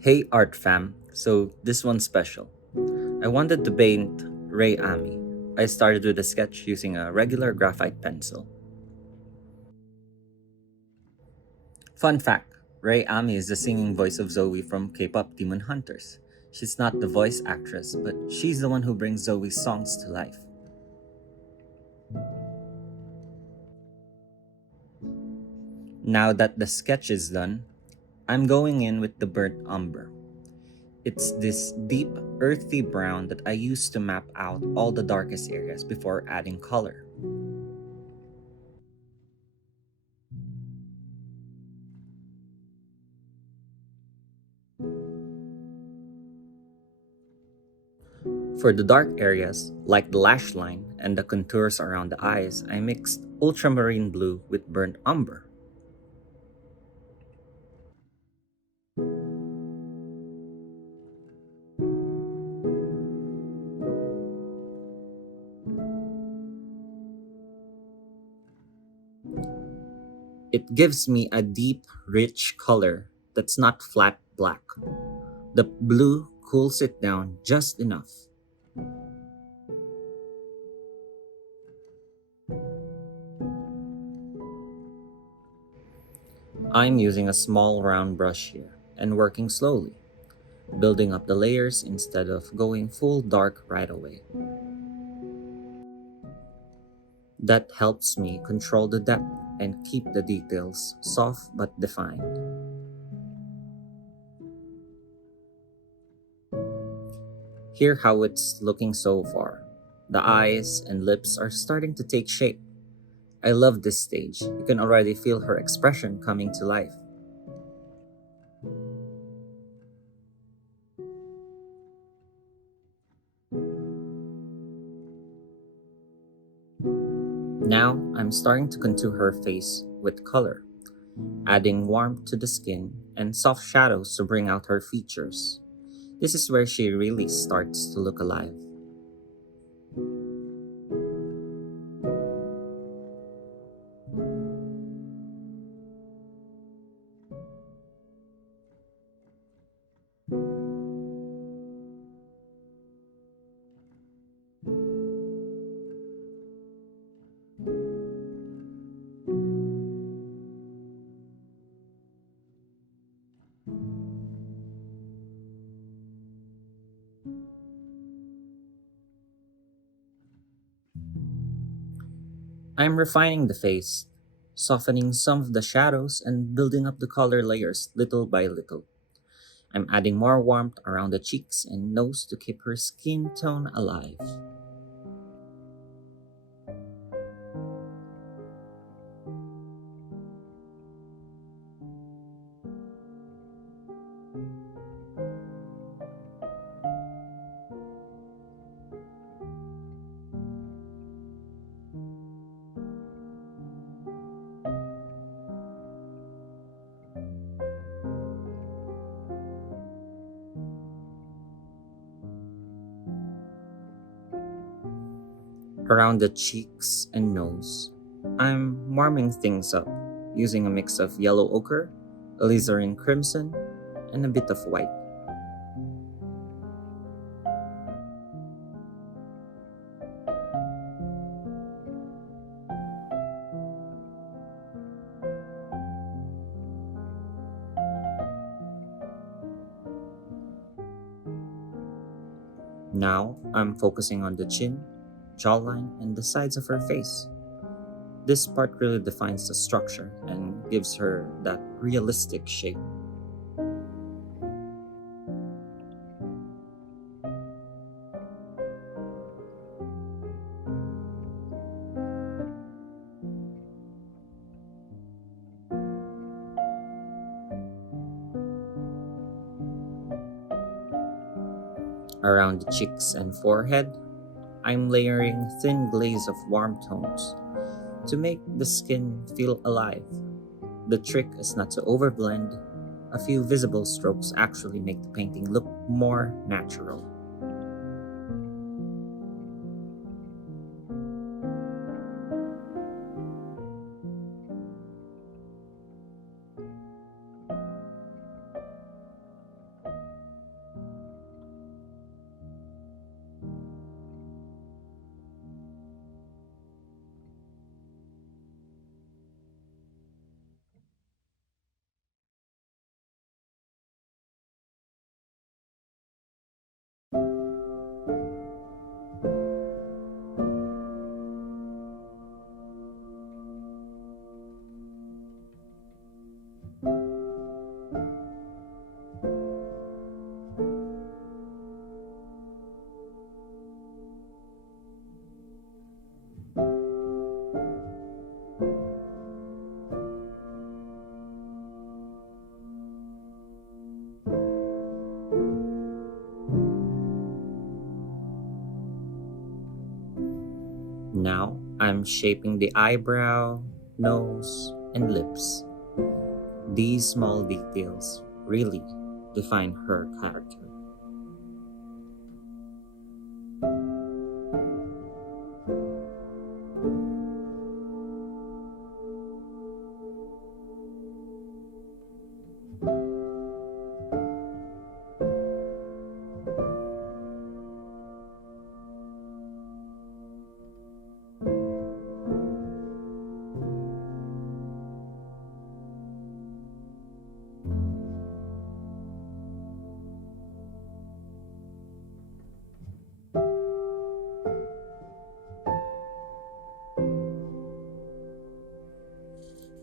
Hey Art Fam, so this one's special. I wanted to paint Rei Ami. I started with a sketch using a regular graphite pencil. Fun fact, Rei Ami is the singing voice of Zoey from K-pop Demon Hunters. She's not the voice actress, but she's the one who brings Zoey's songs to life. Now that the sketch is done, I'm going in with the burnt umber. It's this deep, earthy brown that I use to map out all the darkest areas before adding color. For the dark areas, like the lash line and the contours around the eyes, I mixed ultramarine blue with burnt umber. It gives me a deep, rich color that's not flat black. The blue cools it down just enough. I'm using a small round brush here and working slowly, building up the layers instead of going full dark right away. That helps me control the depth and keep the details soft but defined. Here how it's looking so far. The eyes and lips are starting to take shape. I love this stage. You can already feel her expression coming to life. Now I'm starting to contour her face with color, adding warmth to the skin and soft shadows to bring out her features. This is where she really starts to look alive. I'm refining the face, softening some of the shadows and building up the color layers little by little. I'm adding more warmth around the cheeks and nose to keep her skin tone alive. Around the cheeks and nose, I'm warming things up using a mix of yellow ochre, alizarin crimson, and a bit of white. Now I'm focusing on the chin, jawline, and the sides of her face. This part really defines the structure and gives her that realistic shape. Around the cheeks and forehead, I'm layering thin glaze of warm tones to make the skin feel alive. The trick is not to overblend. A few visible strokes actually make the painting look more natural. I'm shaping the eyebrow, nose, and lips. These small details really define her character.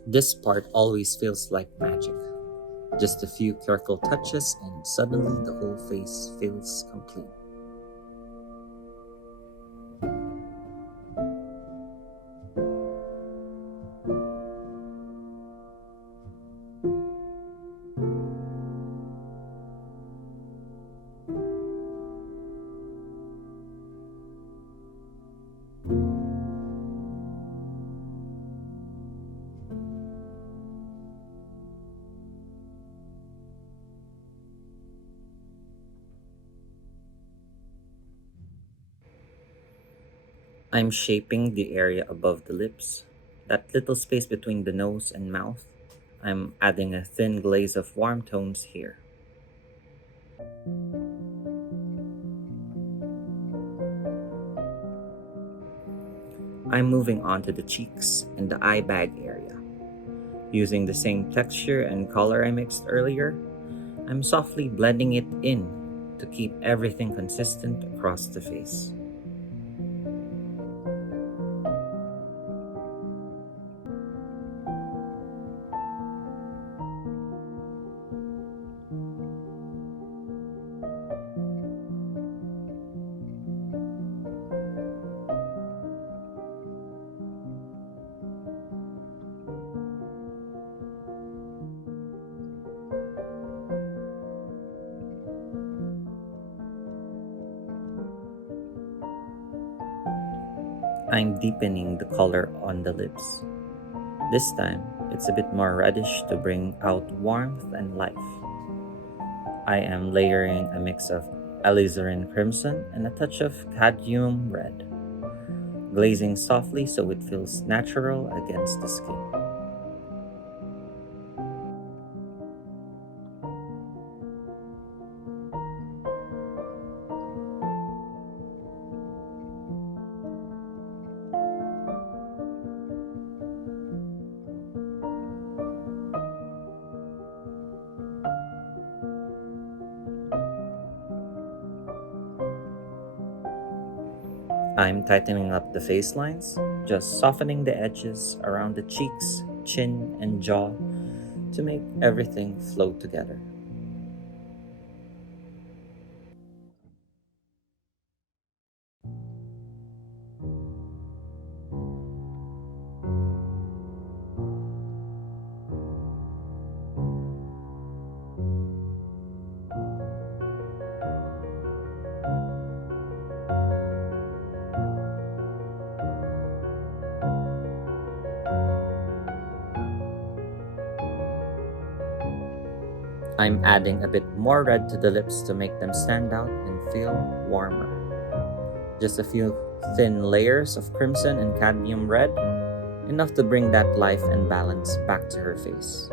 This part always feels like magic. Just a few careful touches, and suddenly the whole face feels complete. I'm shaping the area above the lips, that little space between the nose and mouth. I'm adding a thin glaze of warm tones here. I'm moving on to the cheeks and the eye bag area. Using the same texture and color I mixed earlier, I'm softly blending it in to keep everything consistent across the face. I'm deepening the color on the lips. This time, it's a bit more reddish to bring out warmth and life. I am layering a mix of alizarin crimson and a touch of cadmium red, glazing softly so it feels natural against the skin. I'm tightening up the face lines, just softening the edges around the cheeks, chin, and jaw to make everything flow together. I'm adding a bit more red to the lips to make them stand out and feel warmer. Just a few thin layers of crimson and cadmium red, enough to bring that life and balance back to her face.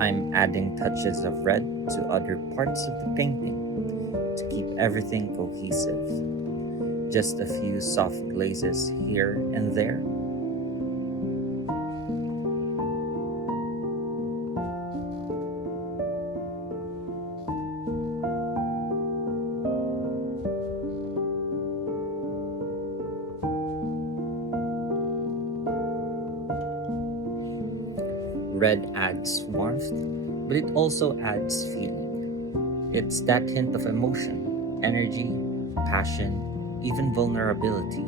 I'm adding touches of red to other parts of the painting to keep everything cohesive. Just a few soft glazes here and there. Red adds warmth, but it also adds feeling. It's that hint of emotion, energy, passion, even vulnerability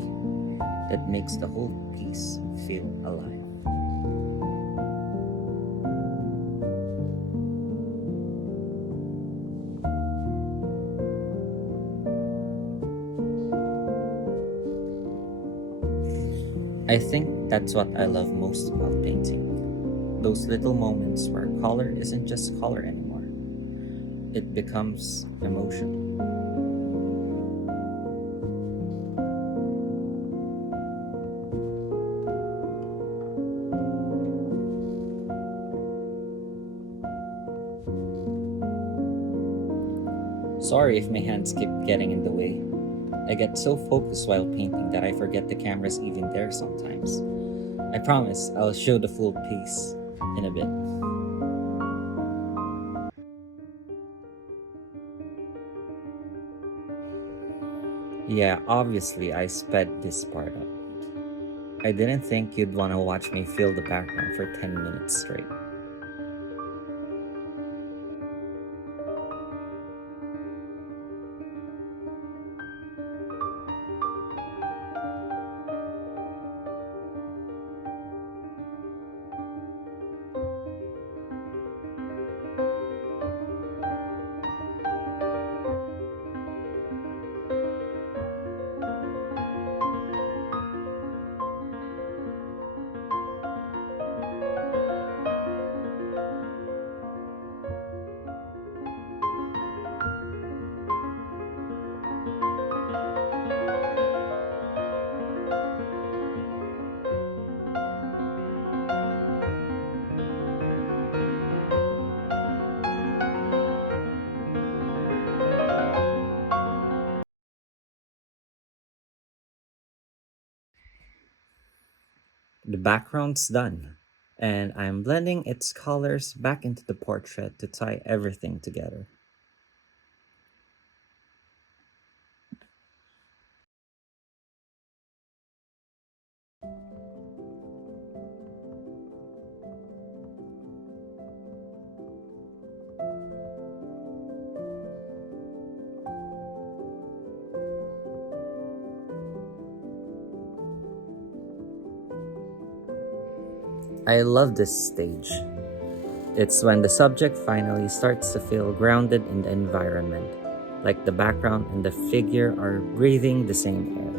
that makes the whole piece feel alive. I think that's what I love most about painting. Those little moments where color isn't just color anymore, it becomes emotion. Sorry if my hands keep getting in the way. I get so focused while painting that I forget the camera's even there sometimes. I promise I'll show the full piece in a bit. Yeah, obviously I sped this part up. I didn't think you'd want to watch me fill the background for 10 minutes straight. The background's done, and I'm blending its colors back into the portrait to tie everything together. I love this stage. It's when the subject finally starts to feel grounded in the environment, like the background and the figure are breathing the same air.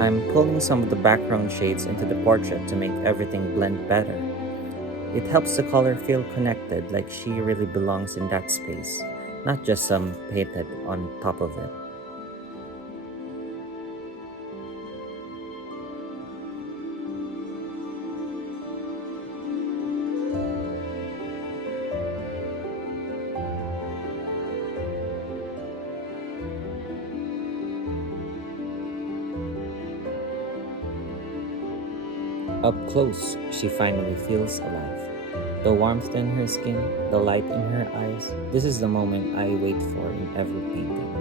I'm pulling some of the background shades into the portrait to make everything blend better. It helps the color feel connected, like she really belongs in that space, not just some painted on top of it. Up close, she finally feels alive. The warmth in her skin, the light in her eyes. This is the moment I wait for in every painting.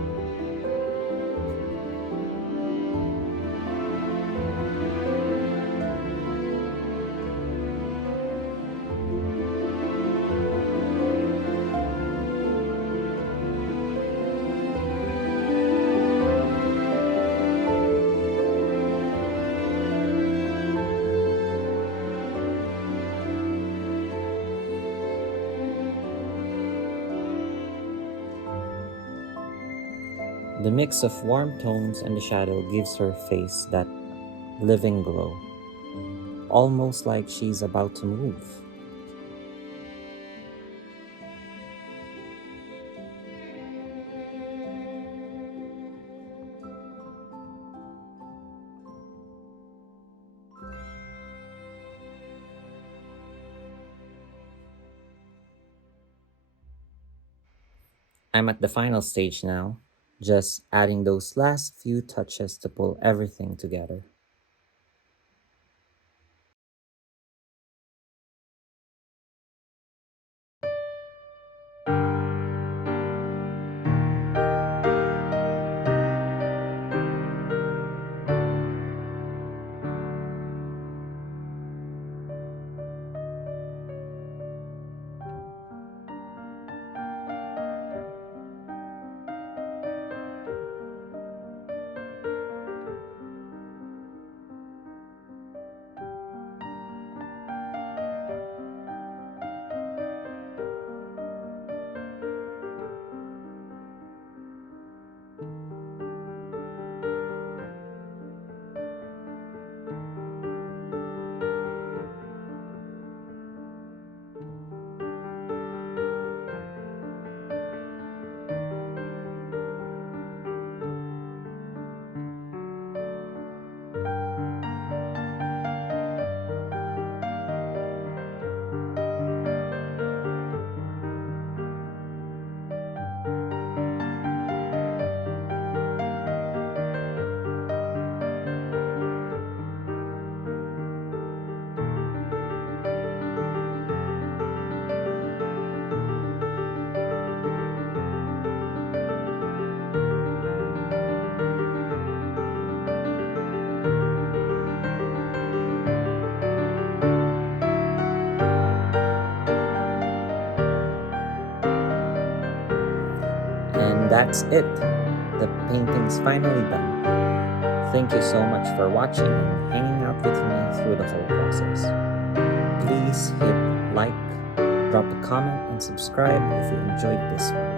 The mix of warm tones and the shadow gives her face that living glow, almost like she's about to move. I'm at the final stage now, just adding those last few touches to pull everything together. That's it. The painting's finally done. Thank you so much for watching and hanging out with me through the whole process. Please hit like, drop a comment, and subscribe if you enjoyed this one.